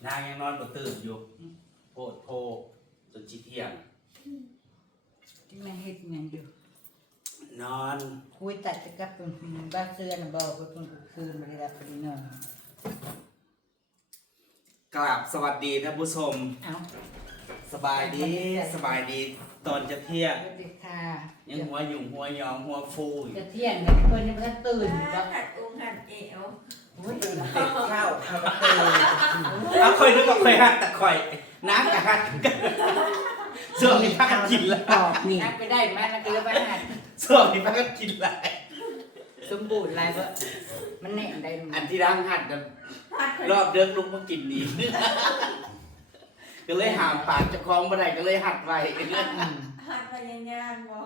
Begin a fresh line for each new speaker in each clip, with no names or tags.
นางยังนอนบ่ตื่นอยู่โพดโพจนสิเที่ยง
ที่แม่เฮ็ดงานอยู่
นอน
คุยตัดกับบ้านเสื้อน่ะบอกว่าเพิ่นคืนบ่ได้รับพอดีนอน
กราบสวัสดีท่านผู้ชม
เอ้า
สบายดีตอนจะเที่ยง
สวัสดีค่ะ
ยังหัวหยุ่งหัวยองหัวฟูอยู่
จะเที่ยงแล้วเพิ่นยังบ่ทันตื่นบ่
หัดอุ้งหัดเอว
โอ้ยตื่น
เด็กข้าวทำตื่นเอาค่อยนึกว่าค่อยหัดแต่ค่อยน้ำกับหัดกันเสื่อมมีพักกันกินแล้ว
ตอบนี่นักไปได้มานักเรือบ้านหัด
เสื่อมมีพักกันกินแล้ว
สมบูรณ์หลายบ่มันแน่นได้
อันที่ร่างหัดกันรอบเดินลุกมากินนี่ก็เลยหามปากจะคล้องบ่ได้ก็เลยหัดไว้
หัดไปยังงานบ่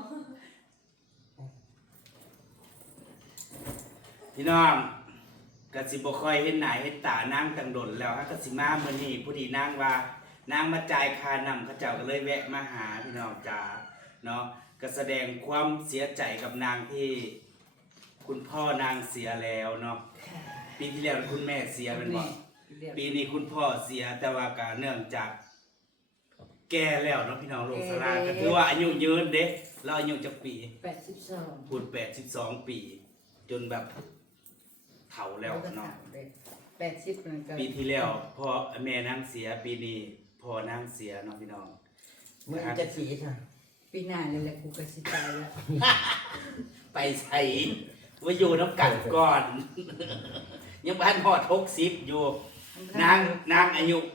พี่น้องกสิบ่ค่อยเห็นหน้าเห็นตานั่งตังดนแล้วฮะกสิมามื้อนี้ผู้ดีนั่งว่านางมาจ่ายค่าน้ำเขาเจ้าก็เลยแวะมาหาพี่น้องจ๋าเนาะก็แสดงความเสียใจกับนางที่คุณพ่อนางเสียแล้วเนาะปีที่แล้วคุณแม่เสียเป็นบ่ปีนี้คุณพ่อเสียแต่ว่าก็เนื่องจากแก่แล้วเนาะพี่น้องโรคชราก็ถือว่าอายุยืนเด้เราอายุจักปี
82
พูด82 ปีจนแบบเฒ่าแล้วเนาะ
80มันก็
ปีที่แล้วพ่อแม่นางเสียปีนี้พ่อนางเสียเนาะพี่น้อง
เมื่อจะสีค่ะ
ปีหน้าเลยแหละกูก็สิตายแล้ว
ไปใส่ว่าอยู่น้ำกันก่อนยังบ้านฮอด60อยู่นางอายุ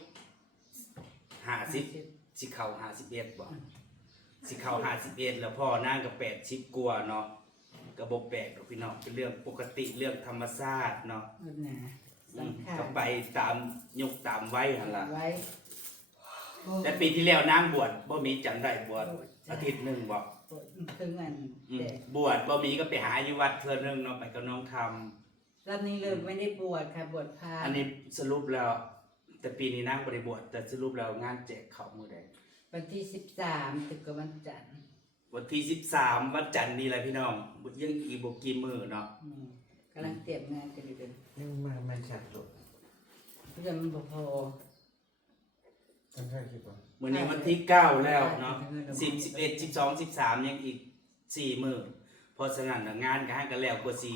50สิเข้า51บ่สิเข้า51แล้วพ่อนางก็80กว่าเนาะก็บ่แปลกดอกพี่น้องเป็นเรื่องปกติเรื่องธรรมชาติเนาะก็ไปตามยุคตามวัยหั่นล่ะแต่ปีที่แล้วนางบวชบ่มีจำได้บวชอาทิตย์นึงบ่
ถึงอัน
บวชบ่มีก็ไปหาอยู่วัดเทื่อนึงเนาะไปกับน้องธรรม
รอบนี้เลยไม่ได้บวชค่ะบวชพระ
อันนี้สรุปแล้วแต่ปีนี้นางบ่ได้บวชแต่สรุปแล้วงานแจกข้าวมื้อใด
วันที่13ถึงกับวันจันทร์
วันที่13วันจันทร์นี่แหละพี่น้องยังอีกบ่กี่มื้อเนาะ
กำลังเตรียมงานกันอยู่เด้อ
ยังมาจัดตัว
เพื่อนมันบ่พอ
ตั้งแต่กี่ปี
มื้อนี้วันที่9แล้วเนาะ10 11 12 13ยังอีก4มื้อเพราะฉะนั้นงานก็ให้กันแล้วกว่าสิ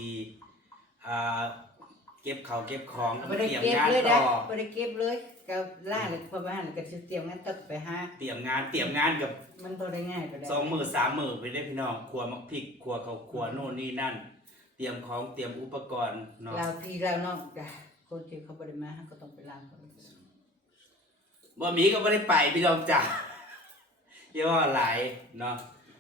เก็บข้าวเก็บของ
เตรียมงานต่อบ่ได้เก็บเลยก็ล่าเลยเพราะว่าก็สิเตรียมงานต่อไปหา
เตรียมงานกับ
มันบ่ได้ง่ายก็ได้
2มื้อ3มื้อไปได้พี่น้องครัวมักพริกครัวข้าวครัวโน่นนี่นั่นเตรียมของเตรียมอุปกรณ์เนาะ
เราพี่เราน้องคนที่เขาบ่ได้มาก็ต้องไปล้างเขา
บ่มีก็บ่ได้ไปพี่น้องจ้ะเยอะว่าหลายเนาะ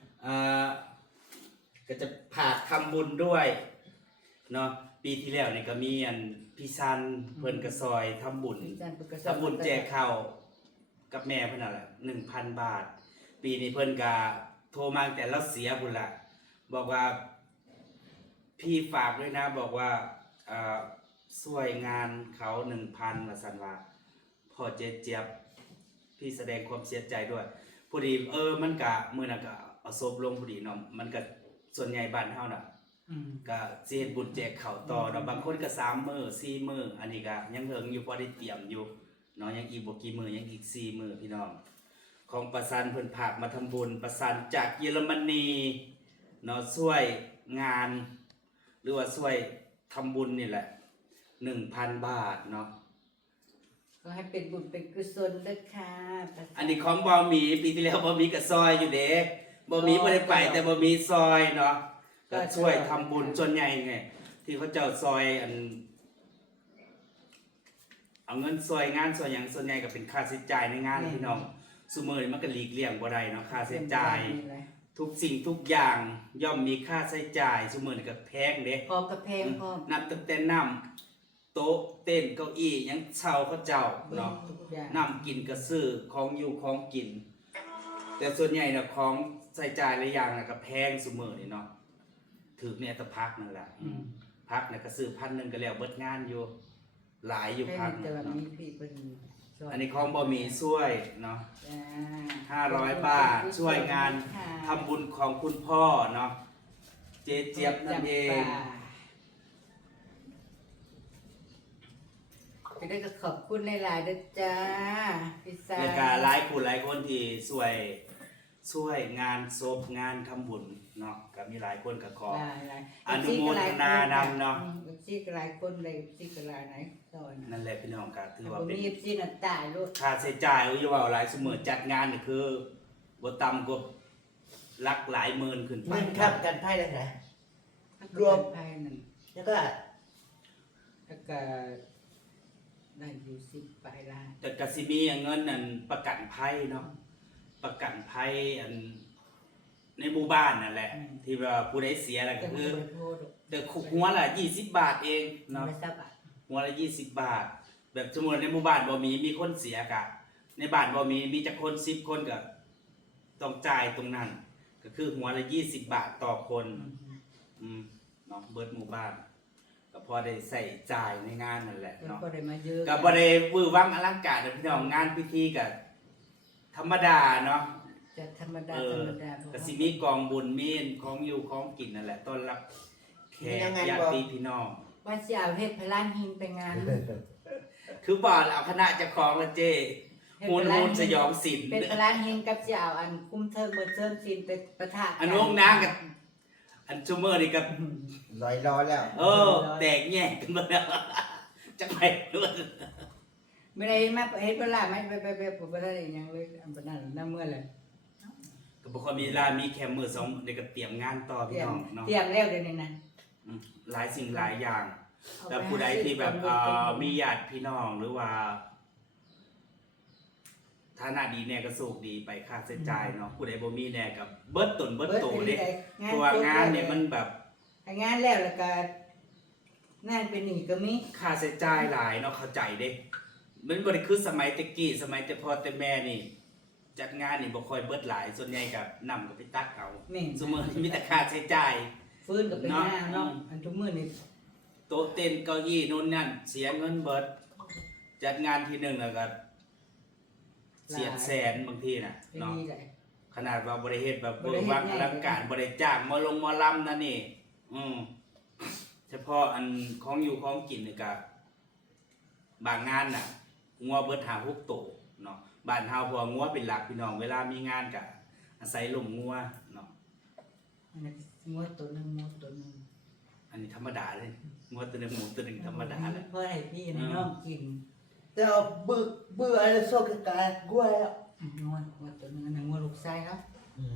ก็จะพาทำบุญด้วยเนาะปีที่แล้วนี่ก็มีอันพี่ซันเพิ่นก็ซอยทำบุญแจกข้าวกับแม่เพิ่นน่ะแหละ 1,000 บาทปีนี้เพิ่นก็โทรมาแต่เราเสียพุ่นล่ะบอกว่าพี่ฝากด้วยนะบอกว่าช่วยงานเขา 1,000 ว่าซั่นว่าพ่อเจี๊ยบพี่แสดงความเสียใจด้วยพอดีมันก็มื้อนั้นก็เอาศพลงพอดีเนาะมันก็ส่วนใหญ่บ้านเฮาน่ะก็สิเฮ็ดบุญแจกข้าวต่อเนาะบางคนก็3มื้อ4มื้ออันนี้ก็ยังเฮิงอยู่พอได้เตรียมอยู่เนาะยังอีกบ่กี่มื้อยังอีก4มื้อพี่น้องของประสานเพิ่นพากมาทำบุญประสานจากเยอรมนีเนาะช่วยงานหรือว่าช่วยทำบุญนี่แหละ 1,000 บาทเนาะ
ก็ให้เป็นบุญเป็นกุศลเด้อค่ะ
อันนี้ของบ่มีปีที่แล้วบ่มีก็ซอยอยู่เด้บ่มีบ่ได้ไปแต่บ่มีซอยเนาะก็ช่วยทำบุญส่วนใหญ่ไงที่เขาเจ้าซอยอันเอาเงินซอยงานซอยหยังส่วนใหญ่ก็เป็นค่าใช้จ่ายในงานพี่น้องซุมื้อนี้มันก็หลีกเลี่ยงบ่ได้เนาะค่าใช้จ่ายทุกสิ่งทุกอย่างย่อมมีค่าใช้จ่ายซุมื้อนี้ก็แพงเด้
พอกระแพงพอ
นับตั้งแต่น้ำโต๊ะเต้นเก้าอี้ยังเช่าเขาเจ้าเนาะน้ำกินก็ซื้อของอยู่ของกินแต่ส่วนใหญ่น่ะของใช้จ่ายหลายอย่างน่ะก็แพงซุมื้อนี้เนาะถือเนี่ยตะพักนั่นแหละพักเนี่ยก็ซื้อ1,000ก็แล้วเบิดงานอยู่หลายอยู่พักอันนี้ของบ่มีช่วยเนาะ500 บาทช่วยงานทำบุญของคุณพ่อเนาะเจี๊ยบนั่นเอง
กจะได้ก็ขอบคุณหลายๆด้วยจ้าพี่สาว
แล้วก็หลายผู้หลายคนที่ช่วยงานศพงานทำบุญเนาะก็มีหลายคนก็ขอ
หลาย
อนุโมทนานำเนาะ
ซีก็หลายคนเลยซีก็หลายไหนตอน
นั่นแหละพี่น้องก็ถือว่า
ผม
เป็น
มีซีน่ะตายลูก
ค่าใช้จ่ายอยู่ว่าหลายเสมอจัดงานนี่คือบ่ต่ำกว่าหลักหลายหมื่นขึ้นไป
เงินครับกันไพ่เลยนะ รวม
ภายนั่น
แล้วก็
แล้วก็ได้อยู่10ปลายล้าน
แต่ก็สิมีเงินนั่นประกันภัยเนาะประกันภัยอันในหมู่บ้านนั่นแหละ ที่ว่าผู้ใดเสียแล้วก็
แต่
คือ
บ่ได้โทษหรอก
แต่หัวละ20 บาทเองเนาะ
ไม่ทราบอ่ะ
หัวละ20 บาท แบบสมมุติในหมู่บ้านบ่มีคนเสียกะในบ้านบ่มีจักคน10คนก็ต้องจ่ายตรงนั้น ก็คือหัวละ20 บาทต่อคนเนาะเบิดหมู่บ้านก็พอได้ใส่จ่ายในงานนั่นแหละ
เพิ่น
เนาะ
ก็ได้มาเยอะ
ก็บ่ได้วือวังอลังการนะพี่น้องงานพิธีก็ธรรมดาเนาะ
จะธรรมดา
เอ
ธร
อ
รมดา
ก็สิมีกองบุญมีของอยู่ของกินนั่นแหละต้อนรับแขกญาติพี่น้อง
ว่าสิเอาเฮ็ดพลานหินไปงาน
คือบ่เอาคณะเจ้าของละเจ้มูลสยองศิลป์
เป็นพลานหินกับสิเอาอันคุ้มเทิงเบิดเทิงสินไปประทะ
อันวงนางกับอันซูเมอร์นี่ก็
ลอยล้อแล้ว
แตกแยกกันหมดแล้วจังไผด้วย
ไม่ได้มาเฮ็ดเวลาไม่ไปผมบ่ได้อีหยังเลยอันปานนั้นนำเมื่อเลย
ก็บ่ค่อยมีเวลามีแค่มื้อสองเดี๋ยวก็เตรียมงานต่อ
เต
พี่
รียม
น้องเนาะ
เตรียมแล้วเดี๋ยวนี้นะ
หลายสิ่งหลายอย่าง แต่ผู้ใดที่แบบมีญาติพี่น้องหรือว่าฐานะดีแน่ก็สุขดีไปค่าใช้จ่ายเนาะผู้ใดบ่มีแน่ก็เบิดตนเบิดโตเด้เพราะว่างานเนี่ยมันแบบ
งานแล้วก็งานเป็นหนี้ก็มี
ค่าใช้จ่ายหลายเนาะเข้าใจเด้มันบ่ได้คือสมัยแตะกี้สมัยแต่พ่อแต่แม่นี่จัดงานนี่บ่ค่อยเบิดหลายส่วนใหญ่ก็นำก็ไปตักเอา
แม่น
ซุมื้อนี้มีแต่ค่าใช้จ่าย
ฟื้นก็ไปหน้าเนาะอันทุกมื้อนี่
โต๊ะเต้นเก้าอี้นู่นนั่นเสียเงินเบิดจัดงานทีหนึงแล้วก็เสียแสนบางทีน่ะ
เป็น
เนาะ
นี่แหละ
ขนาดว่าบริเฮ็ดแบบ
บ่ได้เฮ็ด
วางอลังการบริจ้างหมอลงหมอลำนั่นนี่เฉพาะอันของอยู่ของกินนี่ก็บางงานน่ะงัวเบิดหา6โตวเนาะบ้านเฮาพองัวเป็นหลักพี่น้องเวลามีงานก็อาศัยลมงัวเนาะ
อันนั้นงวดตัวหนึงงวดตัวหนึง
อันนี้ธรรมดาเลยงัวตัวหนึงหมูตัวหนึงธรรมดาเลย
เพื่อให้พี่น้องกิน
แต่เอาเบื่ออะไรโซกกากล้วยแล้ว
งวดตัวหนึงอันนั้นงวดลูกไส้ครับ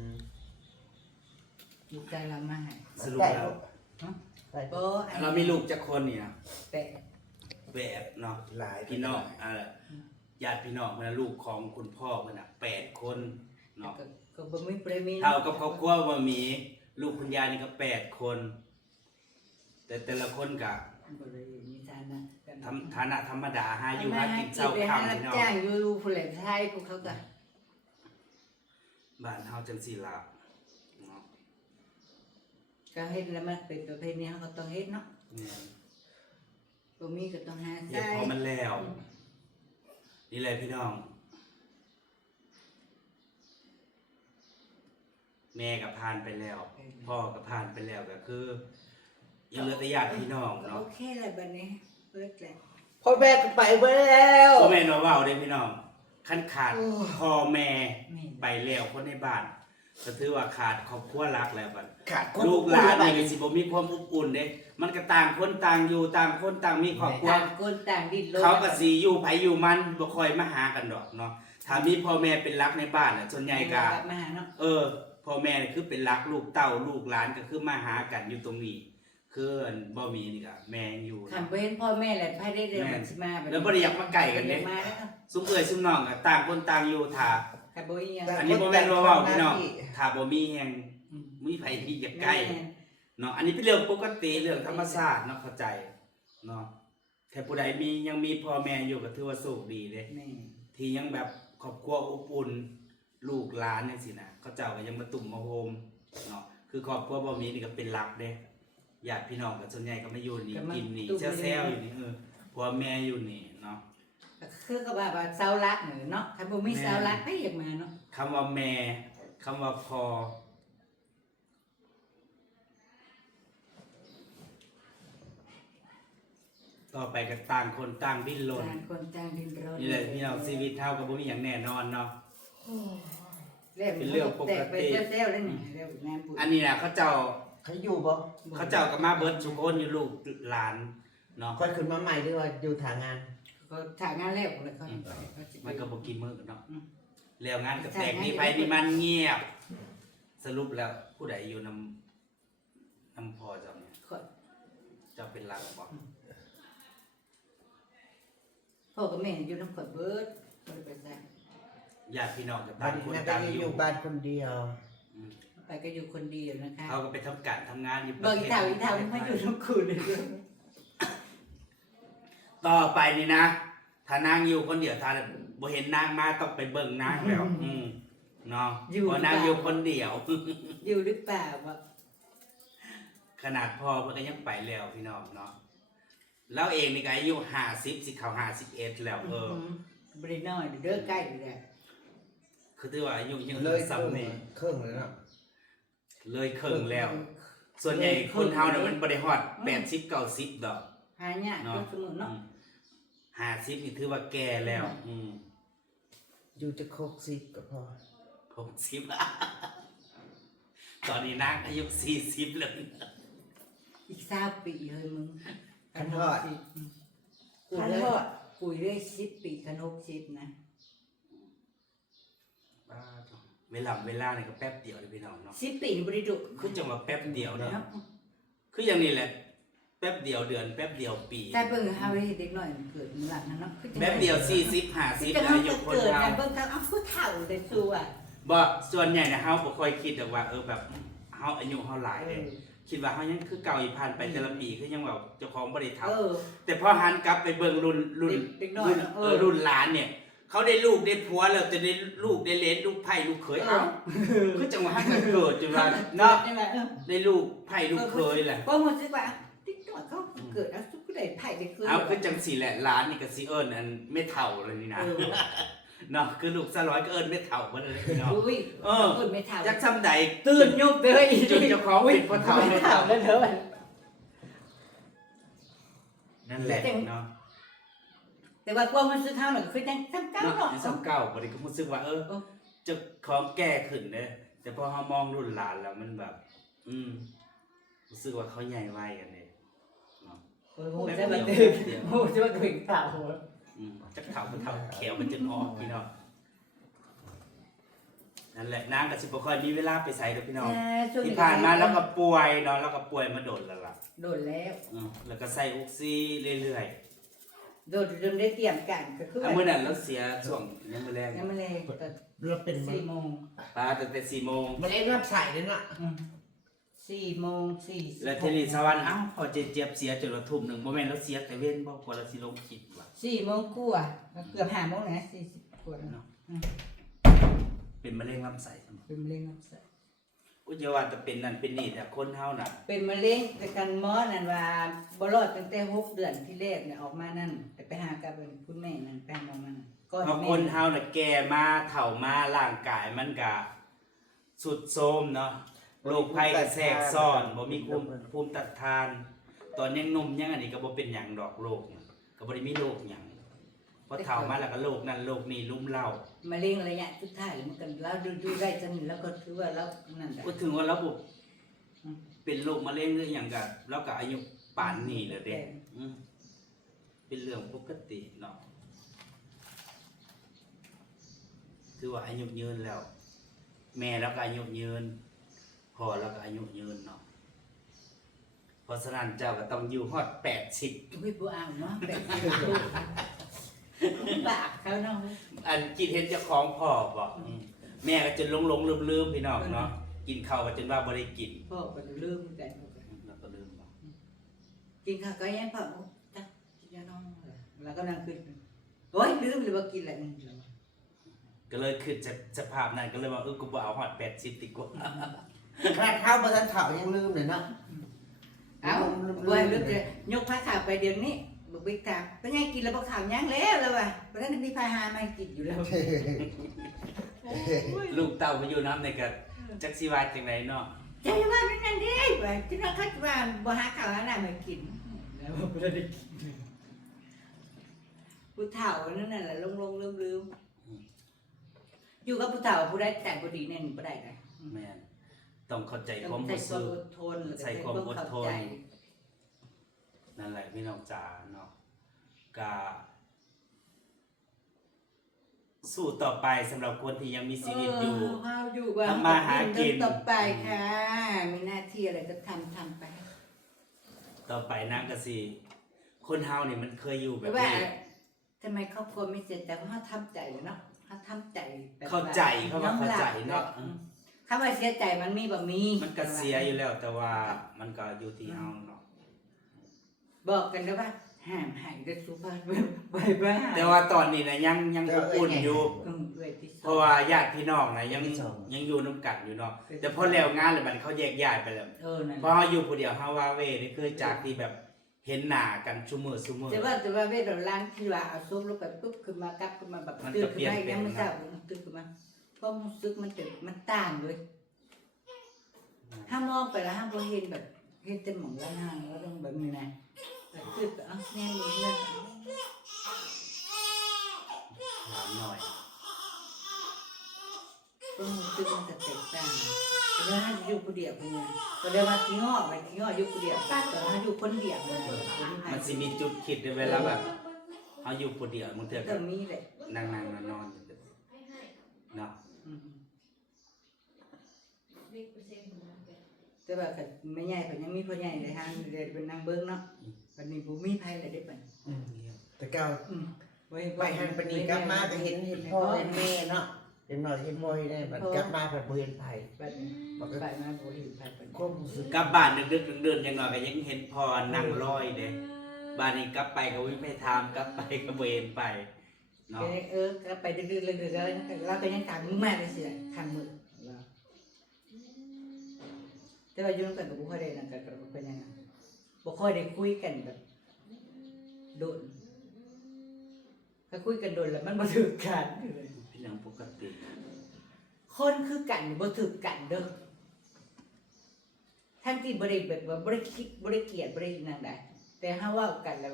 ลูกไส้เรามาให้
สรุปแล้ว
โอ้อัน
เรามีลูกจักคนนี่นะ
แต่
แบบเนาะ
หลาย
พี่น้องญาติพี่น้องเพิ่นนะลูกของคุณพ่อเพิ่นน่ะ8คนเนาะ
ก็บ่มีประมี
เท่ากับครอบครัวบ่มีลูกคุณยายนี่ก็8คน แต่แต่ละคนก็
บ่ได้มีฐานะกัน
ฐานะธรรมดาหาอยู่หากินเช้า
ไป
ค่ำ
หารับ
พี่น้อง
จ้างอยู่ผู้แหล่ไทยพวกเขาก็
บ้านเฮาจังซี่ล่ะเนาะ
ก็เฮ็ดแล้วมันเป็นประเพณีเขาก็ต้องเฮ็ดเนาะ
เนี่ย
บ่มีก็ต้องหา
เฮ็ด
ใช้
พอมันแล้ว นี่แหละพี่น้อง แม่ก็ผ่านไปแล้ว พ่อก็ผ่านไปแล้วก็คือยังเหลือแต่ญาติพี่น้อง
ก็
เนาะ
โอเคแหละบัดนี้เปิดแล้ว
พ่อแม่ก็ไปเมื่อแล้ว
พ่อแม่นว่าเว้าเด้พี่น้องคันขาดพ่อแม่
แม่น
ไปแล้วคนในบ้านก็ถือว่าขาดครอบครัวรักแล้วบัด
ขาดคน
ลูกหลาน
ไป
นี่ก็สิบ่มีความอบอุ่นเด้ มันก็ต่างคนต่างอยู่ต่างคนต่างมีครอบครัว
ต่างคนต่างดิ้นรน
เขาก็สิอยู่ไผอยู่มันบ่ค่อยมาหากันดอกเนาะถ้ามีพ่อแม่เป็นรักในบ้านน่ะส่วนใหญ่ก็
มาหาเนาะ
พ่อแม่นี่คือเป็นรักลูกเต้าลูกหลานก็คือมาหากันอยู่ตรงนี้ คืออันบ่มีนี่ก็แม่ยังอยู่
คันบ่เห็นพ่อแม่แหละไผได้เดินมันสิมาด
แล้วบ่ได้อยากมาใกล้กันเด้
มาแล้ว
ซุมเอ้ยซุมน้องก็ต่างคนต่างอยู่ถ้า
คันบ่อีหยัง
อันนี้บ่แม่นว่าเว้าพี่น้องถ้าบ่มีแฮงมีไผที่อยากใกล้ เนาะอันนี้เป็นเรื่องปกติเรื่องธรรมชาติเนาะเข้าใจเนาะแค่ผู้ใดมียังมีพ่อแม่อยู่ก็ถือว่าโชคดีเด้
แม่
ที่ยังแบบครอบครัวอบอุ่นลูกหลานจังซี่นะเขาเจ้าก็ยังมาตุ่มมาโฮมเนาะคือครอบครัวบ่มีนี่ก็เป็นหลักเด้ญาติพี่น้องก็ส่วนใหญ่ก็มาอยู่นี่กินนี่แซวๆอยู่นี่พ่อแม่อยู่นี่เนาะ
คือก็ว่าเสาหลักเนาะคันบ่มีเสาหลักไผอยากมาเนาะ
คำว่าแม่คำว่าพ่อต่อไปก็ต่างคนต่างดิ้นรน
ต่างคนต่างดินรน
นี่แหละพี่น้องชีวิตเท่ากับบ่มีอย่างแน่นอนเนาะ
เป็นเรื่องปกติไปเซลแล้วนี่เรื่องงานบุญ
อันนี้นะเขาเจ้า
เขาอยู่บ่
ก็มาเบิดสุโคนอยู่ลูกหลานเนาะ
ค่อยขึ้นมาใหม่หรือว่าอยู่ถางาน
ก็ถ่ายงานแล้วเลยเขา
มันก็บ่กินมื้อเนาะแล้วงานก็แตกนี่ไปนี่มันเงียบ สรุปแล้วผู้ใดอยู่นำพอเจ้าเนี่ยเจ้าเป็นหลักบ่
พ่อกับแม่อยู่น้ำขวดเบิร์ดบ่ได้ไปใส่
ญาติพี่น้องก็
บ้า
ต่าน งคน
นี้
ต่าง
ก็
อ
อยู่ ยู่บ้านคนเดียว
ไปก็อยู่คนเดียวนะคะ
เขาก็ไปทำการทำงานอยู่
เบิกอีเท่าไม่อยู่น้ำคูเลย
ต่อไปนี่นะถ้านางอยู่คนเดียวถ้าบ่เห็นนางมาต้องไปเบิ่งนางแล้วเนาะเพราะนางอยู่คนเดียว
อยู่หรือเปล่าบ่
ขนาดพ่อเพิ่นก็ยังไปแล้วพี่น้องเนาะแล้วเองนี่ก็อายุ50สิเข้า51แล้ว
บริน้อยเด้อใกล้อยู่แล้ว
คือถือว่าอายุยัง
เลย
ซ้ำนี่
เครื่องเลยเนาะ
เลยครึ่งแล้ว ส่วนใหญ่คนเฮาน่ะมันบ่ได้ฮอด80 90ดอก
หาเนี่ยก็สมุนเนาะ
50นี่ถือว่าแก่แล้ว
อยู่จะ60ก็พอ
60ตอนนี้นางอายุ40แล้ว
อีก20 ปีเลยมึง
คันทอด
คันทอดคุยได้10 ปีคัน60นะ
เวลานี่ก็แป๊บเดียวเลยพี่น้องเนาะ
10 ปีบริดุ
คือจังว่าแป๊บเดียวเนาะคืออย่างนี้แหละแป๊บเดียวเดือนแป๊บเดียวปี
แต่เบิ่งเฮาเด็กน้อยเกิดมื้อหลังนั้นเนาะ
แป๊บเดียว40 50
อา
อายุ
ยุ
คน
เกิด
เฮา
นะเบิ่งเขาเอาผู้เฒ่าได้สู้อ่ะ
บ่ส่วนใหญ่นะเฮาบ่ค่อยคิดดอกว่าแบบเฮาอายุเฮาหลายเด้คิดว่าเฮายังคือเก่าอีกผ่านไปแต่ละปีคือยังแบบเจ้าของบ่ได้ทำแต่พอหันกลับไปเบิ่งรุ่น
เด็กน้อย
รุ่นหลานเนี่ย เขาได้ลูกได้ผัวแล้วจะได้ลูกได้เหลนลูกไผ่ลูกเขยเอาคือจังหวะมันเกิดจังว่าเนาะได้ลูกไผ่ลูกเขยแหละ
ก็มันสิว่าติ๊กต๊อกเขาเกิดแล้วสุดก็ได้ไผ่ได้คืน
เอาคือจังสี่แหละหลานนี่ก็สิเอิ้นอันไม่เฒ่าเลยนี่นะเนาะคือลูกสะร้อยก็เอิ้นไม่เฒ่าบ่เลยเนาะ
อุ้ยไม่เฒ่า
จักซ้ำใด
ตื่นยุบเลย
จนเจ้าของเป็นพ่อเฒ่า
ไม่เฒ่าแล้วเด้อ
นั่นแหละเนาะ
แต่ว่าความมันซื้อเท่าน่ะคือจังซ้ำเก่าเนาะ
ซ้ำเก่าบ่ได้ก็รู้สึกว่าเจ้าของแก่ขึ้นเด้แต่พอเฮามองรุ่นหลานแล้วมันแบบรู้สึกว่าเขาใหญ่ไวกันเด้เนาะ
โอ้โหจะมาตื่นโอ้โหจะมาตื่นเฒ่า
จักเฒ่ามันเฒ่าแขวมันจนออกพี่น้องนั่นแหละนางก็สิบ่ค่อยมีเวลาไปไสดอกพี่น้องที่ผ่านมาแล้วก็ป่วยเนาะแล้วก็ป่วยมาโดนแล้วล่ะ
โดนแล้ว
แล้วก็ใส่ออกซิเรื่อย
โดนจนได้เตรียมกันก็คือ
ๆเมื่อนั้นเราเสียช่วงยังมื้อแรก
ยังไม่เลยแต่
เราเป็น
4 โมง
ปลาตั้งแต่4โมง
มันเองรับสายเลยเนาะ
4 โมง 40
แล้วเทลีสวรรค์เอ้าพอเจี๊ยบเสียจนว่าทุ่มหนึงบ่แม่นเราเสียแต่เว้นบ่กว่าเราสิลงคลิปว่ะ
4 โมงกว่าเกือบ5 โมงนะ40กว่าแล้ว
เป็นมะเร็งลำไส้ซั่นบ่
เป็นมะเร็งลำไส้
อุยว่าจะเป็นนั่นเป็นนี่แต่คนเฮาน่ะ
เป็นมะเร็งแต่กันหมอนั่นว่าบ่รอดตั้งแต่6 เดือนที่แรกเนี่ยออกมานั่นไปหากับคุณแม่นั่นไปหาหมอมันก็
เพราะคนเฮาน่ะแก่มาเฒ่ามาร่างกายมันก็สุดโทรมเนาะโรคภัยก็แทรกซ้อนบ่มีภูมิต้านทาน ตอนยังหนุ่มยังอันนี้ก็บ่เป็นหยังดอกโรคเนี่ยก็บ่ได้มีโรคหยังพอเฒ่ามาแล้วก็โรคนั้นโรคนี้ลุ่มเล่าม
ะเร็งระยะสุดท้ายมันก็เราดูได้จังแล้วก็ถือว่าเรานั่นแหละ
พูดถึงว่าเราบ่เป็นโรคมะเร็งหรือหยังก็เราก็อายุป่านนี้แล้วเด้เป็นเรื่องปกติเนาะถือว่าอายุยืนแล้ว แม่แล้วก็อายุยืนพ่อแล้วก็อายุยืนเนาะเพราะฉะนั้นเจ้าก็ต้องอยู่ฮอด80
อุ้ยบ่เอาเนาะแบบบากเขาเนาะ
อันคิดเห็นเจ้าของพ่อบ่แม่ก็จนหลงลืมพี่น้องเนาะกินข้าวก็จนว่าบ่ได้กิน
พ่อก็ลืมกัน
แล้วก็ลืมบ่
กินข้าวก็ยังพ่อจ้ะจะนอนแล้วก็นั่งขึ้นโอ้ยลืมเลยว่ากินอะไรนี่
ก็เลยขึ้นจากสภาพนั้นก็เลยว่ากูบ่เอาฮอด80ดีกว่า
ขนาดเท้าประทันเถายังลืมเลยเนาะ
เอาบ่ให้ลืมเลยยกผ้าขาวไปเดี๋ยวนี้บอกบิ๊กถามเป็นไงกินแล้วบ่ขาวยังแล้วว่ะเพราะฉะนั้นมีพาหามากินอยู่แล้ว
ลูกเต้าก็อยู่น้ำในก็จักสิว่าจังไดเนาะ
จะว่าเป็นนั่นเด้ว่าที่น้องเขาว่าบ่หาข้าวหาน้ำมากินแล้วบ่ได้กินผู้เฒ่านั่นน่ะแหละลงลืมอยู่กับผู้เฒ่าผู้ได้แต่บ่ดีแน่นบ่ได้กัน
แม่นต้องเข้าใจความ
ใส่
รู้
ควา
สึ
ม
ก
อดทน
ใส่ความอดทน
เข้าใจ
นั่นแหละพี่น้องจ๋าเนาะก็สู้ต่อไปสำหรับคนที่ยังมีชีวิตอยู่
เฮาอยู่ว่า
ทำมาหากิน
ต่อไปค่ะมีหน้าที่อะไรก็ทำไป
ต่อไปนะก็สิคนเฮานี่มันเคยอยู่แบ
แต่
บ
ว่า
นี้
ทำไมครอบครัวไม่เสร็จแต่ว่าเฮาทำใจเนาะเฮาทำใจแบบ
เข้าใจเขาว่าเข้าใจเนาะ
คำว่าเสียใจมันมีบ่มี
มันก็เสียอยู่แล้วแต่ว่ามันก็อยู่ที่เฮาเนาะ
บอกกันได้ว่าห้ามหายได้สุภาพไป
แต่ว่าตอนนี้นะยังอบอุ่นอยู่
ด้วยที่
เพราะว่าญาติพี่น้องนะยังอยู่นำกันอยู่เนาะแต่พอแล้วงานแล้วบัดนี้เขาแยกย้ายไปแล้ว
นั่น
เพราะเขาอยู่ผู้เดียวเฮาว่าเว้นี่คือจากที่แบบเห็นหน้ากันซุมื้อ
แต่ว่าเวลาล้างที่ว่าเอาซุปลงไปปุ๊บขึ้นมากลับขึ้นมาแบบ
มัน
ตื่
ก็
น
เปลี่
ขึ้น
ยน
มา
แปลง
ยังไม่ทราบตื่นขึ้นมาความรู้สึกมันต่างเลยถ้ามองไปแล้วห้ามบ่เห็นแบบเห็นแต่หมองละห่างแล้วต้องแบบนี้นะแต่คือแน่มือเงิน
ถามหน่อย
ความรู้สึกมันจะแตกต่างแล้วถ้าอยู่คนเดียวเนี่ยก็เรียกว่าทิ้งอ้อไปทิ้งอ้ออยู่คนเดียวแต่ถ้าอยู่คนเดียวเนี่ย
มันสิมีจุดคิดในเวลาแบบเฮาอยู่ผู้เดียวบางเทื่อ
ก็
ก็
มีแหละ
นั่งๆนอนๆอยู่เนาะ
แต่ว่าก็ไม่ใหญ่ก็ยังมีพ่อใหญ่เลยฮะเดี๋ยวเป็นนางเบิ้งเนาะวันนี้บ่มีไผเลยได้ปาน
แต่เก้า
ไว้
ไปหันปนีกลับมาก็เห็นพ่อเห็นแม่เนาะเห็นหน่อยเห็นพ่อเห็นแม่มันกลับมาแบบเห็นไผ่
บัดนี้ไปมาบ่เห็นไผปาน
ความรู้สึก
กลับบ้านดึกๆดื่นๆจังหน่อยก็ยังเห็นพอนั่งลอยเด้บ้านนี้กลับไปก็วิ่งไปถามกลับไปก็บ่เห็นไปเนาะ
ก็ไปดื้อๆๆแล้วเราก็ยังถามมึงมาได้สิทางมือแต่ว่าอยู่นำกันก็บ่ค่อยได้นั่นกันก็เป็นยังไงบ่ค่อยได้คุยกันแบบโดนถ้าคุยกันโดนแล้วมันบ่ถึกกัน
เป็นเรื่องปกติ
คนคือกันบ่ถึกกันเด้อทั้งที่บ่ได้แบบว่าบ่ได้คิดบ่ได้เกลียดบ่ได้นั่นได้แต่ถ้าเว้ากันแล้ว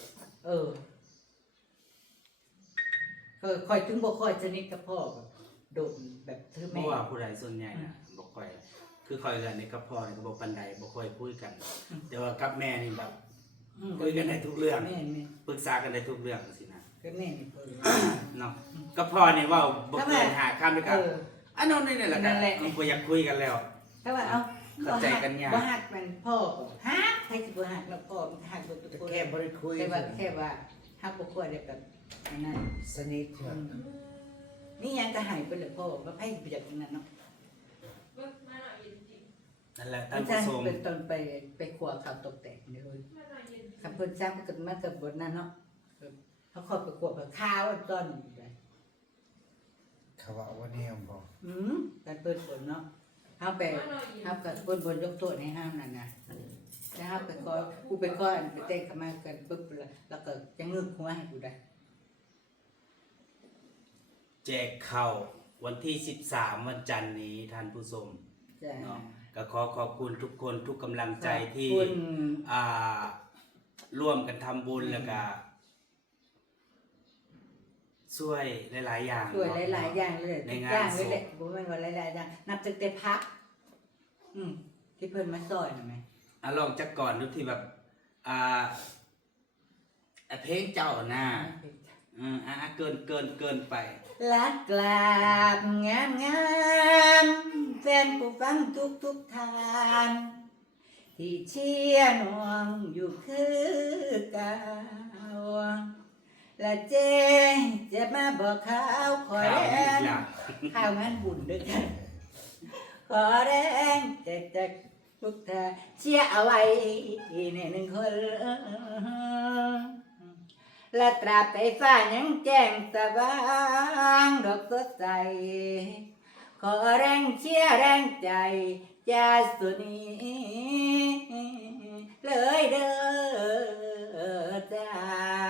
ค่อยถึงบ่ค่อยสนิทกับพ่อแบบโดนแบบถือ
เพ
แม่
ราะว่าผู้ใดส่วนใหญ่นะบ่ค่อยคือค่อยกันนี่กับพ่อนี่ก็บ่ปานใดบ่ค่อยคุยกัน แต่ว่ากับแม่นี่แบบคุยกันได้ทุกเรื่อง
แม่นี่
ปรึกษากันได้ทุกเรื่องสินะ
ก็แม่นี่เพิ่น
เนาะกับพ่อนี่เว้าบ่เกินหาคำด้วยกันอันนั้นนี่แหละกันบ่อยากคุยกันแล้ว
แต่ว่าเอา
เข้าใจกันยาก
บ่ฮักมันพ่อก็ฮักใครสิบ่ฮักแล้วพ่อมันฮักบ่ทุก
แต่
คน
แค่บริคุย
แต่ว่าแค่ว่าฮักบ่ควรได้แบบนั้น
สนิทเถอะ
นี่ยังจะหายไปเลยพ่อก็ให้ไปจากนั้นเนาะ
นั่นแหละ
อา
ท่าน
จาร
ผู้
ย์
ชม
เป็นตอนไปขัวข่าวตกแต่งเลยคำเพิ่นจ้างกันมากับบทนั้นเนาะเขาขอไปขัวกับข้าวตอนนี้ไป
เขาว่าวันนี้ผมบอก
การเปิดฝนเนาะเฮาไปเฮากับคนบนยกโทษให้ห้ามนั่นนะแล้วเฮาไปขอกูไปขออันไปเต้นกันมากันปุ๊บแล้วก็จะงึกหัวให้กูได้
แจกข้าววันที่13วันจันทร์นี้ท่านผู้ชม
จ้ะ
เนาะก็ขอขอบคุณทุกคนทุกกำลังใจที่
ขอบคุณ
ร่วมกันทำบุญแล้วก็ช่วยหลายๆอย่าง
ช่วยหลายๆอย่างเลย
ใน
ทุก
งา
อย่าง
น
เล
ศ
ยแหละ
พ
บ่แม่นว่าหลายๆอย่างนับตั้งแต่พักที่เพิ่นมาซอยน่ะแม่
ลองจักก่อนดูที่แบบเพลงเจ้าหน้าเกินไป
ลักกลาบงามงามแฟนผู้ฟังทุกทานที่เชียร์น้องอยู่คือเก่าและเจ๊จะมาบอกข่าวขอ
ข่าว
แร
อีก
ง
อย่าง
ข่าวงานบุญด้วยกันขอแรงจากทุกท่านเชียร์เอาไว้ในหนึ่งคนและตราบไฟฟ้ายังแจ้งสว่างดอกสดใสขอแรงเชียร์แรงใจจากสุนีเลยเด้อจ้า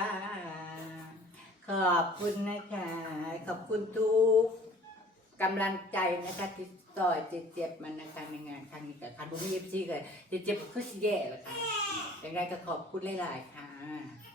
ขอบคุณนะคะขอบคุณทุกกำลังใจนะคะที่ต่อยเจ็บๆมันนะคะในงานครั้งนี้กับคันบุญยิบซี่เลยเจ็บๆก็สิแย่แล้วค่ะยังไงก็ขอบคุณหลายๆค่ะ